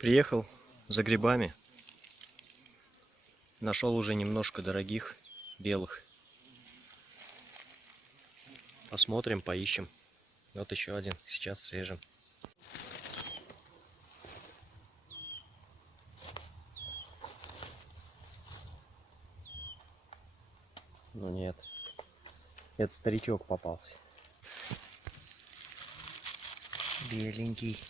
Приехал за грибами. Нашел уже немножко дорогих белых. Посмотрим, поищем. Вот еще один. Сейчас срежем. Ну нет. Это старичок попался. Беленький.